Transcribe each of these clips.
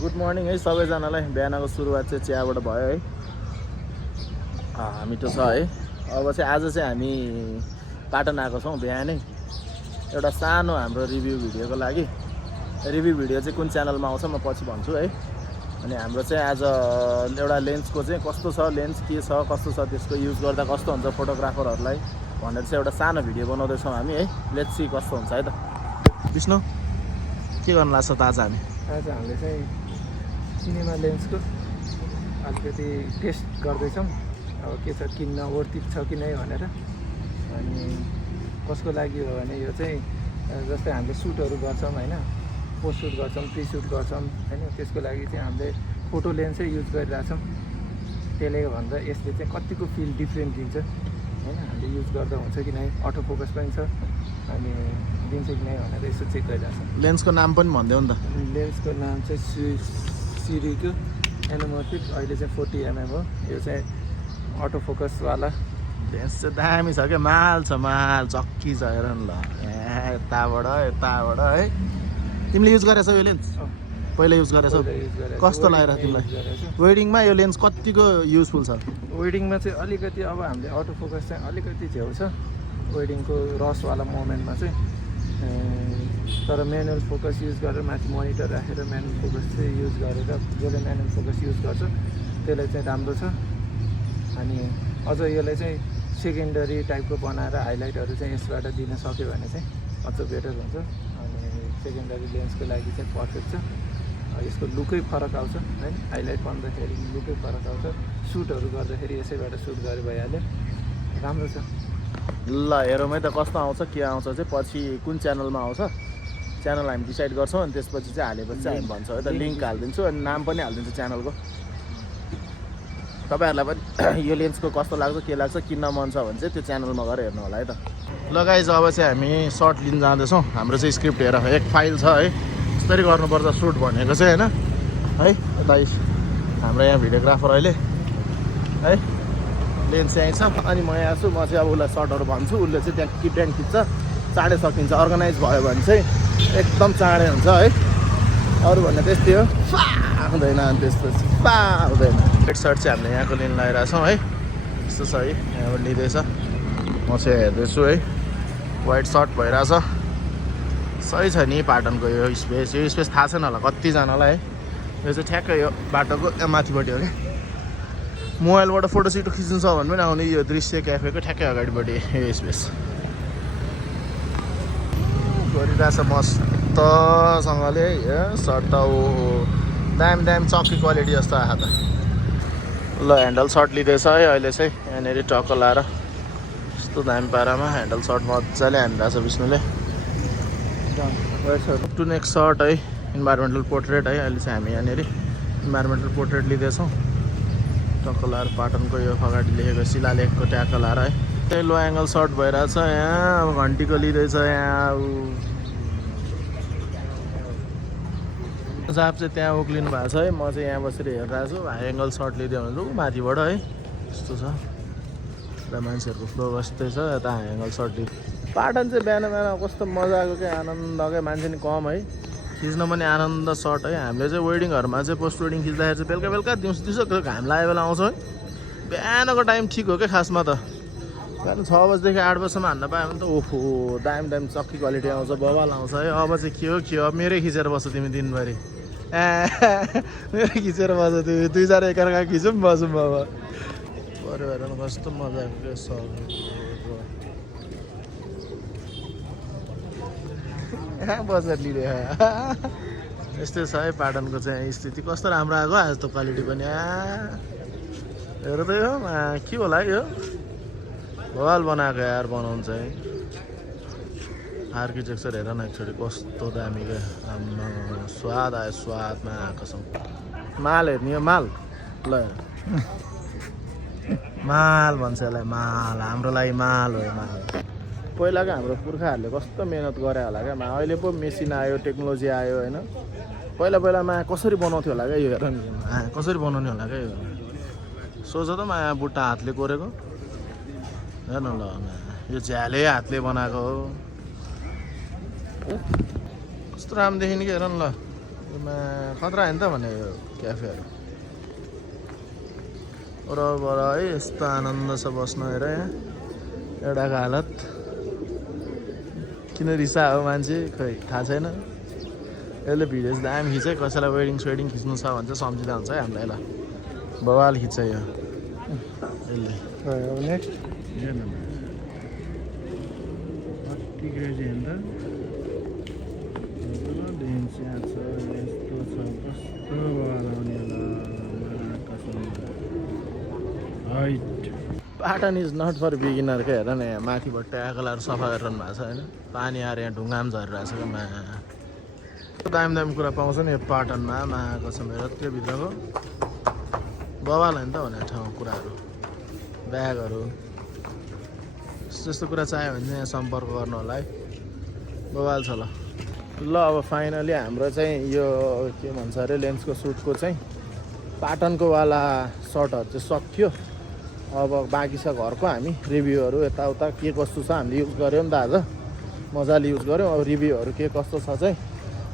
Good morning है सबैजनालाई। बिहानको सुरुवात चाहिँ चियाबाट भयो है। मिठो छ है। अब चाहिँ आज चाहिँ हामी पाटन आएको छौँ बिहानै एउटा सानो हाम्रो रिभ्यू भिडियोको लागि। रिभ्यू भिडियो चाहिँ कुन च्यानलमा आउँछ म पछि भन्छु है। अनि हाम्रो चाहिँ आज एउटा लेन्सको चाहिँ कस्तो छ, लेन्स के छ, कस्तो छ, त्यसको युज गर्दा कस्तो हुन्छ फोटोग्राफरहरूलाई भनेर चाहिँ एउटा सानो भिडियो बनाउँदैछौँ हामी है। लेट्स सी कस्तो हुन्छ है त। विष्णु के गर्नु लाग्छ त आज हामी? आज हामीले चाहिँ सिनेमा लेन्सको अलिकति टेस्ट गर्दैछौँ। अब के छ, किन्न वर्थित छ कि नै भनेर। अनि कसको लागि हो भने यो चाहिँ जस्तै हामीले सुटहरू गर्छौँ होइन, पोस्ट सुट गर्छौँ, प्री सुट गर्छौँ होइन, त्यसको लागि चाहिँ हामीले फोटो लेन्सै युज गरिरहेछौँ। त्यसले भन्दा यसले चाहिँ कतिको फिल डिफ्रेन्ट दिन्छ होइन। हामीले युज गर्दा हुन्छ कि नै, अटो फोकस पनि छ अनि दिन्छ कि नै भनेर यसो चेक गरिरहेछौँ। लेन्सको नाम पनि भनिदेऊ नि त। लेन्सको नाम चाहिँ सिरीको एनामोर्फिक, अहिले चाहिँ 40 mm हो। यो चाहिँ अटो फोकसवाला लेन्स चाहिँ दामी छ क्या, माल छ, माल चक्की छ हेर न ल। यताबाट है। तिमीले युज गरेछौ यो लेन्स? पहिला युज गरेछौ? कस्तो लाग्यो तिमीलाई? वेडिङमा यो लेन्स कतिको युजफुल छ? वेडिङमा चाहिँ अलिकति अब हामीले अटो फोकस चाहिँ अलिकति झ्याउ छ वेडिङको रसवाला मोमेन्टमा चाहिँ। तर म्यानुअल फोकस युज गरेर माथि मोनिटर राखेर म्यानुअल फोकस चाहिँ युज गरेर जसले म्यानुअल फोकस युज गर्छ त्यसलाई चाहिँ राम्रो छ। अनि अझ यसलाई चाहिँ सेकेन्डरी टाइपको बनाएर हाइलाइटहरू चाहिँ यसबाट दिन सक्यो भने चाहिँ अझ बेटर हुन्छ। अनि सेकेन्डरी लेन्सको लागि चाहिँ पर्फेक्ट छ। यसको लुकै फरक आउँछ है, हाइलाइट बन्दाखेरि लुकै फरक आउँछ। सुटहरू गर्दाखेरि यसैबाट सुट गरे भइहाल्यो, राम्रो छ। ल हेरौँ है त कस्तो आउँछ, के आउँछ चाहिँ पछि कुन च्यानलमा आउँछ च्यानल हामी डिसाइड गर्छौँ। अनि त्यसपछि चाहिँ हालेपछि चाहिँ हामी भन्छौँ है त। लिङ्क हालिदिन्छु अनि नाम पनि हालिदिन्छु च्यानलको। तपाईँहरूलाई पनि यो लेन्सको कस्तो लाग्छ, के लाग्छ, किन्न मन छ भने चाहिँ त्यो च्यानलमा गएर हेर्नु होला है त। ल गाइज अब चाहिँ हामी सर्ट लिन जाँदैछौँ। हाम्रो चाहिँ स्क्रिप्ट हेर, एक फाइल छ है, यसरी गर्नुपर्छ सुट भनेको चाहिँ होइन है। यता हाम्रो यहाँ भिडियोग्राफर अहिले है, लेन्स चाहिँ छ अनि म यहाँ छु। म चाहिँ अब उसलाई सर्टहरू भन्छु, उसले चाहिँ त्यहाँ किप्याङ खिच्छ, चाँडै सकिन्छ। अर्गनाइज भयो भने चाहिँ एकदम चाँडै हुन्छ है। अरू भन्ने त्यस्तै हो, हुँदैन। अनि त्यसपछि हुँदैन। रेड सर्ट चाहिँ हामीले यहाँको लिन लगाइरहेछौँ है। यस्तो छ है, यहाँबाट लिँदैछ। म चाहिँ हेर्दैछु है, वाइट सर्ट भइरहेछ। सही छ नि पाटनको यो स्पेस। यो स्पेस थाहा छैन होला कतिजनालाई है। यो चाहिँ ठ्याक्कै यो बाटोको माथिपट्टि हो क्या। मोबाइलबाट फोटो सिटो खिच्नु छ भने पनि आउने यो दृश्य क्याफेको ठ्याक्कै अगाडिपट्टि यो स्पेस गरिरहेछ मस्तसँगले। सर्ट त दामी दामी चक्की क्वालिटी जस्तो आएको त। ल ह्यान्डल सर्ट लिँदैछ है अहिले चाहिँ। यहाँनिर टक्क लाएर यस्तो दामी पारामा ह्यान्डल सर्ट मजाले हानिरहेछ विष्णुले। टु नेक्स्ट सर्ट है, इन्भाइरोमेन्टल पोर्ट्रेट है। अहिले चाहिँ हामी यहाँनिर इन्भाइरोमेन्टल पोर्ट्रेट लिँदैछौँ। टक्क लाएर पाटनको यो अगाडि लेखेको शिलालेखको ट्याक्क लाएर है। त्यही लो एङ्गल सर्ट भइरहेछ यहाँ। अब घन्टीको लिँदैछ यहाँ। साहब चाहिँ त्यहाँ उक्लिनु भएको छ है। म चाहिँ यहाँ बसेर हेरिरहेको छु। हाई एङ्गल सर्ट लिँदै हुनुहुन्छ माथिबाट है। यस्तो छ, यता मान्छेहरूको फ्लो बस्दै छ, यता हाई एङ्गल सर्ट लिँदै। पाटन चाहिँ बिहान बिहान कस्तो मजाको क्या, आनन्द क्या। मान्छे नि कम है, खिच्न पनि आनन्द सर्ट है। हामीले चाहिँ वेडिङहरूमा चाहिँ पोस्ट वेडिङ खिच्दाखेरि चाहिँ बेलुका बेलुका दिउँसो घाम लागेको बेला आउँछ है। बिहानको टाइम ठिक हो क्या खासमा त। बिहान 6 बजीदेखि 8 बजीसम्म हान्न पायो भने त ओहो दामी दामी चक्की क्वालिटी आउँछ, बवाल आउँछ है। अब चाहिँ के हो, अब मेरै खिचेर बस्छ तिमी दिनभरि। मेरो खिचेर बस्छ तिमी, 2-4 एकअर्का खिचौँ बसौँ अब। बरु हेर न कस्तो मजाको यहाँ बसेर लिँदै। यस्तै छ है पाटनको चाहिँ स्थिति। कस्तो राम्रो आएको आज त क्वालिटी पनि। हेर त यो के होला यो, भवाल बनाएको यार बनाउनु चाहिँ। आर्किटेक्चर हेर न एकचोटि कस्तो दामी क्या। स्वाद आयो, स्वादमा आएको छ। माल हेर्ने यो माल। ल माल भन्छ यसलाई, माल। हाम्रो लागि माल हो माल। पहिलाको हाम्रो पुर्खाहरूले कस्तो मेहनत गरे होला क्या। अहिले पो मेसिन आयो, टेक्नोलोजी आयो होइन। पहिलामा कसरी बनाउँथ्यो होला क्या यो, हेर नि कसरी बनाउने होला क्या यो। सोच त माया बुट्टा हातले कोरेको हेर्न ल। यो झ्याले हातले बनाएको हो। कस्तो राम्रो देखिने कि हेर न ल। खतरा होइन त भने क्याफेहरू वरपर है यस्तो आनन्द छ बस्न हेर यहाँ एउटाको हालत किन रिसा हो मान्छे खै थाहा छैन यसले भिडियो चाहिँ दामी खिच्छ कसैलाई वेडिङ स्वेडिङ खिच्नु छ भने चाहिँ सम्झिँदा हुन्छ है हामीलाई ल बवाल खिच्छ यो यसले नेक्स्ट कति क्रेजी होइन त यस्तो छ कस्तो बवाल आउने height Patan is not for beginner क्या हेर न यहाँ माथिबाट ट्याकलाहरू सफा गरिरहनु भएको छ होइन पानी आएर यहाँ ढुङ्गामा झरिरहेको छ क्या मा दामी दामी कुरा पाउँछ नि यो पाटनमा माको छ मेरो त्यो भित्रको बवाल होइन त भने ठाउँ कुराहरू ब्यागहरू यस्तो कुरा चाहियो भने चाहिँ यहाँ सम्पर्क गर्नु होला है बवाल छ ल अब फाइनली हाम्रो चाहिँ यो के भन्छ अरे लेन्सको सुटको चाहिँ पाटनको वाला सर्टहरू चाहिँ सक्थ्यो अब बाँकी छ घरको हामी रिभ्यूहरू यताउता के कस्तो छ हामीले युज गऱ्यौँ नि त आज मजाले युज गऱ्यौँ अब रिभ्यूहरू के कस्तो छ चाहिँ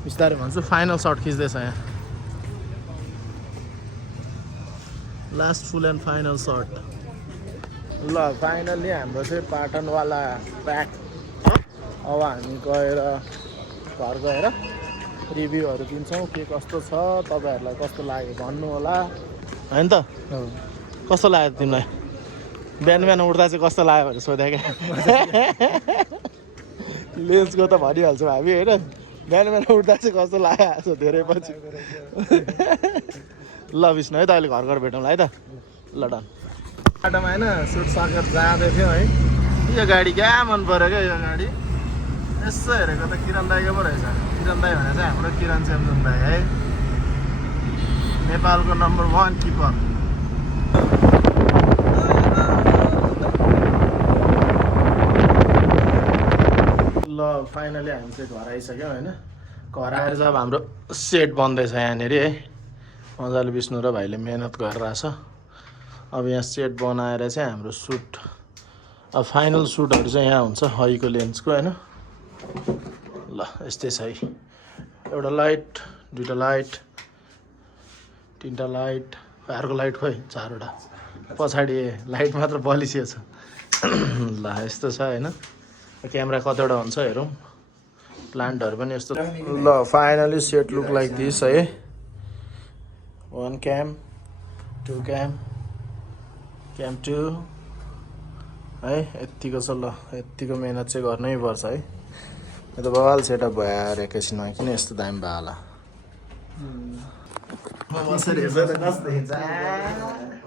बिस्तारै भन्छु फाइनल सर्ट खिच्दैछ यहाँ last full and final shot ल फाइनली हाम्रो चाहिँ पाटनवाला प्याक अब हामी गएर घर गएर रिभ्यूहरू दिन्छौँ के कस्तो छ तपाईँहरूलाई कस्तो लाग्यो भन्नु होला होइन त कस्तो लाग्यो तिमीलाई बिहान बिहान उठ्दा चाहिँ कस्तो लाग्यो भने सोधेँ क्या लेन्सको त भनिहाल्छौँ हामी होइन बिहान बिहान उठ्दा चाहिँ कस्तो लाग्यो धेरै पछि ल विष्णु है त अहिले घर घर भेटौँला है त ल डन बाटोमा होइन सुट सकेर जाँदै थियो है यो गाडी क्या मन पऱ्यो क्या यो गाडी यसो हेरेको त किरण दाईको पो रहेछ किरण दाई भने चाहिँ हाम्रो किरण चेम्जोङ दाई है नेपालको नम्बर 1 किपर ल फाइनली हामी चाहिँ घर आइसक्यौँ होइन घर आएर चाहिँ अब हाम्रो सेट बन्दैछ यहाँनिर है मजाले विष्णु र भाइले मेहनत गरिरहेछ अब यहाँ सेट बनाएर चाहिँ हाम्रो सुट अब फाइनल सुटहरू चाहिँ यहाँ हुन्छ हाईको लेन्सको होइन ल यस्तै छ है एउटा लाइट दुईवटा लाइट तिनवटा लाइट अर्को लाइट खोइ चारवटा पछाडि लाइट मात्र बलिसिएको छ ल यस्तो छ होइन क्यामेरा कतिवटा हुन्छ हेरौँ प्लान्टहरू पनि यस्तो ल finally set look like this है 1 क्याम 2 क्याम 2 है यत्तिको छ ल यत्तिको मेहनत चाहिँ गर्नै पर्छ है यो त बवाल सेटअप भयो एकैछिनमा किन यस्तो दामी भयो होला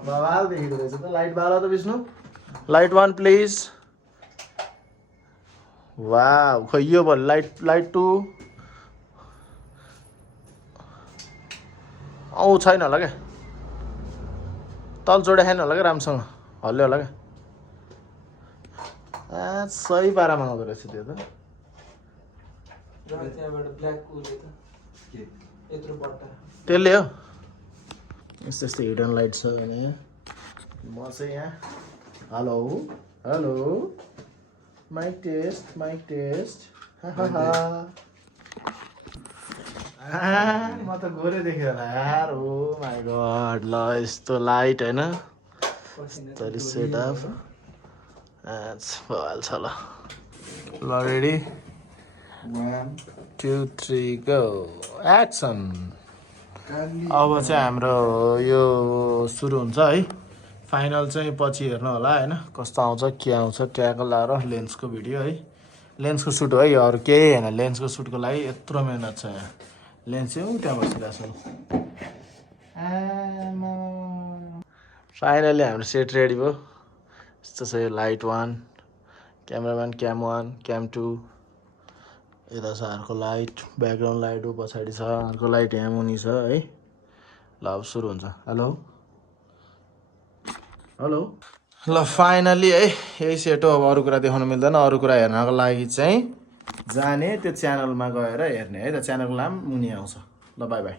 बवाल देखेको रहेछ त लाइट बाल त विष्णु लाइट 1 प्लिज वाह खै यो भयो लाइट 2 औ छैन होला क्या तल जोडे खाएन होला क्या राम्रोसँग हल्यो होला क्या सही पारामा आउँदो रहेछ त्यो त त्यसले हो यस्तो यस्तो हिडन लाइट छ भने म चाहिँ यहाँ हेलो हेलो माइक टेस्ट म त गोरे देखेँ होला यार ओ माई गड ल यस्तो लाइट होइन सेटअप भइहाल्छ ल ल रेडी 1 2 3 गो एक्सन अब चाहिँ हाम्रो यो सुरु हुन्छ है फाइनल चाहिँ पछि हेर्नु होला होइन कस्तो आउँछ के आउँछ ट्याकल लाएर लेन्सको भिडियो है लेन्सको सुट हो है अरू केही होइन लेन्सको सुटको लागि यत्रो मेहनत छ यहाँ लेन्स चाहिँ त्यहाँ बसिरहेको छ फाइनली हाम्रो सेट रेडी भयो यस्तो छ यो लाइट 1 क्यामेराम्यान क्याम 1 क्याम 2 यता छ अर्को लाइट ब्याकग्राउन्ड लाइट हो पछाडि छ अर्को लाइट यहाँ मुनि छ है ल अब सुरु हुन्छ हेलो हेलो ल फाइनली है यही सेट हो अब अरू कुरा देखाउनु मिल्दैन अरू कुरा हेर्नको लागि चाहिँ जाने त्यो च्यानलमा गएर हेर्ने है त च्यानलको नाम मुनि आउँछ ल बाई बाई